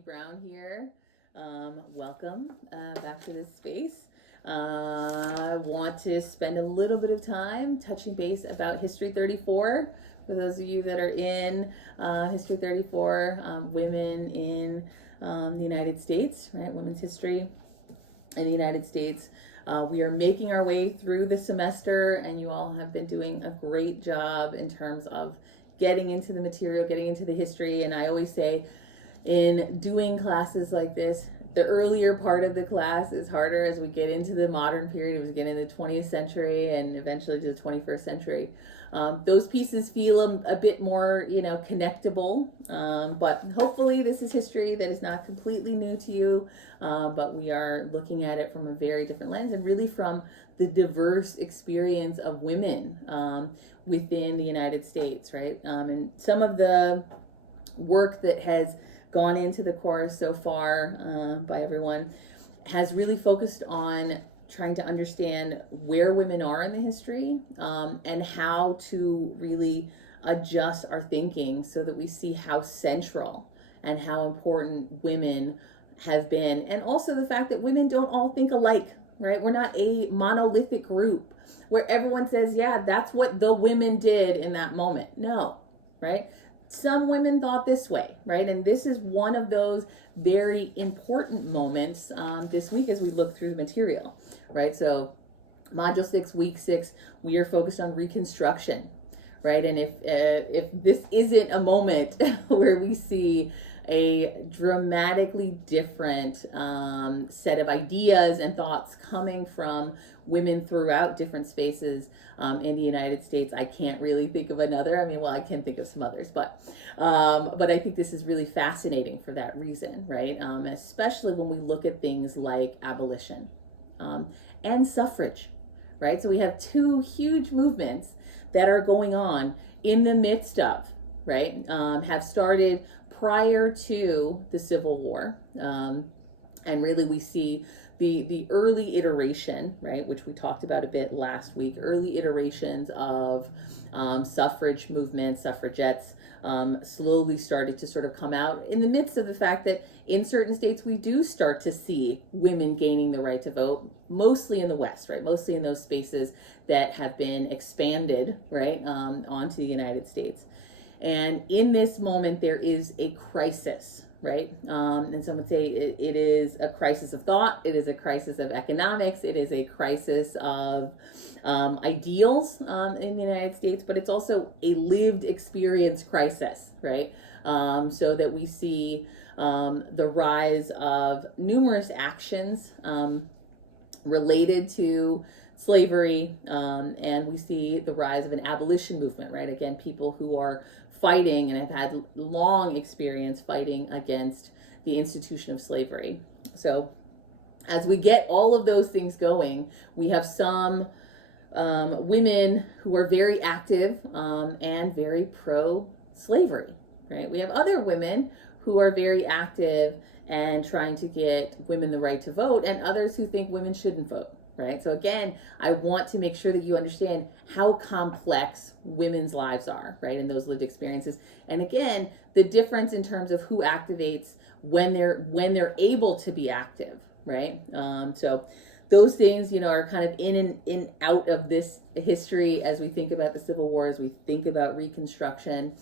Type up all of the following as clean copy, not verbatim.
Brown here. Welcome back to this space. I want to spend a little bit of time touching base about History 34. For those of you that are in History 34, women in the United States, right? Women's history in the United States. We are making our way through the semester, and you all have been doing a great job in terms of getting into the material, getting into the history. And I always say, in doing classes like this, the earlier part of the class is harder as we get into the modern period, as we get into the 20th century and eventually to the 21st century. Those pieces feel a bit more, connectable, but hopefully this is history that is not completely new to you, but we are looking at it from a very different lens and really from the diverse experience of women within the United States, right? And some of the work that has gone into the course so far by everyone has really focused on trying to understand where women are in the history and how to really adjust our thinking so that we see how central and how important women have been, and also the fact that women don't all think alike, right? We're not a monolithic group where everyone says, yeah, that's what the women did in that moment. No, right? Some women thought this way, right? And this is one of those very important moments this week as we look through the material, right? So Module 6, Week 6, we are focused on Reconstruction, right? And if this isn't a moment where we see a dramatically different set of ideas and thoughts coming from women throughout different spaces in the United States, I can't really think of another. I mean, well, I can think of some others, but I think this is really fascinating for that reason, right? Especially when we look at things like abolition and suffrage, right? So we have two huge movements that are going on in the midst of, right? Have started prior to the Civil War, and really we see the early iteration, right, which we talked about a bit last week, early iterations of suffrage movement, suffragettes slowly started to sort of come out in the midst of the fact that in certain states we do start to see women gaining the right to vote, mostly in the West, right, mostly in those spaces that have been expanded, right, onto the United States. And in this moment, there is a crisis, right? And some would say it is a crisis of thought. It is a crisis of economics. It is a crisis of ideals in the United States, but it's also a lived experience crisis, right? So that we see the rise of numerous actions related to slavery, and we see the rise of an abolition movement, right? Again, people who are fighting and have had long experience fighting against the institution of slavery. So as we get all of those things going, we have some women who are very active and very pro-slavery, right? We have other women who are very active and trying to get women the right to vote, and others who think women shouldn't vote. Right? So again, I want to make sure that you understand how complex women's lives are, right? And those lived experiences. And again, the difference in terms of who activates when they're able to be active, right? So those things, are kind of in and out of this history as we think about the Civil War, as we think about Reconstruction.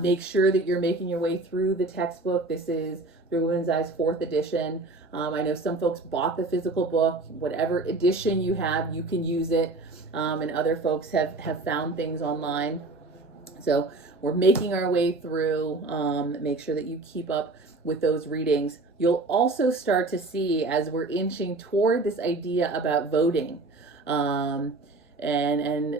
Make sure that you're making your way through the textbook. This is Through Women's Eyes 4th edition. I know some folks bought the physical book. Whatever edition you have, you can use it. And other folks have found things online. So we're making our way through. Make sure that you keep up with those readings. You'll also start to see, as we're inching toward this idea about voting, and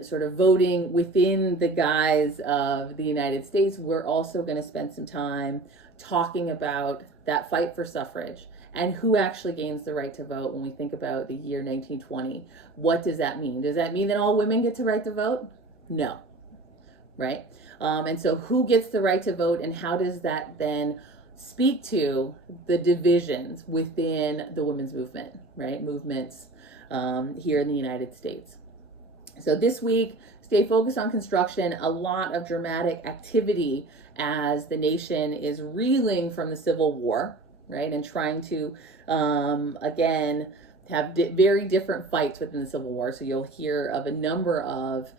sort of voting within the guise of the United States, we're also going to spend some time talking about that fight for suffrage and who actually gains the right to vote when we think about the year 1920. What does that mean? Does that mean that all women get the right to vote? No, right? And so who gets the right to vote, and how does that then speak to the divisions within the women's movement, right? Movements here in the United States. So this week, stay focused on construction, a lot of dramatic activity as the nation is reeling from the Civil War, right? And trying to, again, have very different fights within the Civil War. So you'll hear of a number of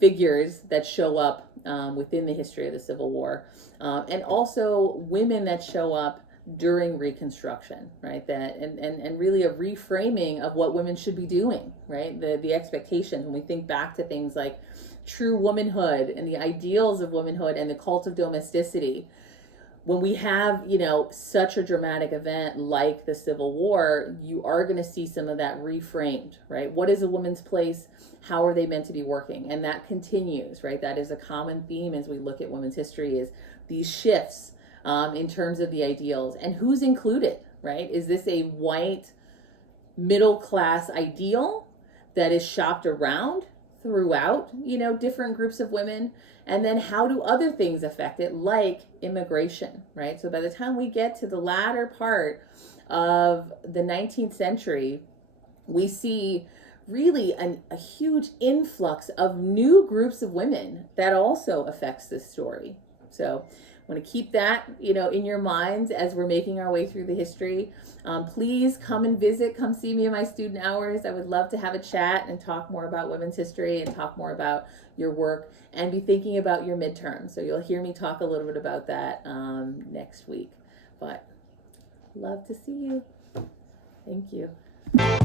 figures that show up within the history of the Civil War, and also women that show up during Reconstruction, right? That and really a reframing of what women should be doing, right? The expectation when we think back to things like true womanhood and the ideals of womanhood and the cult of domesticity. When we have, you know, such a dramatic event like the Civil War, you are going to see some of that reframed, right? What is a woman's place? How are they meant to be working? And that continues, right? That is a common theme as we look at women's history, is these shifts in terms of the ideals and who's included, right? Is this a white middle class ideal that is shopped around throughout, you know, different groups of women? And then how do other things affect it, like immigration, right? So by the time we get to the latter part of the 19th century, we see really a huge influx of new groups of women that also affects this story. So I want to keep that, you know, in your minds as we're making our way through the history. Please come and visit, come see me in my student hours. I would love to have a chat and talk more about women's history and talk more about your work and be thinking about your midterm. So you'll hear me talk a little bit about that next week. But love to see you. Thank you.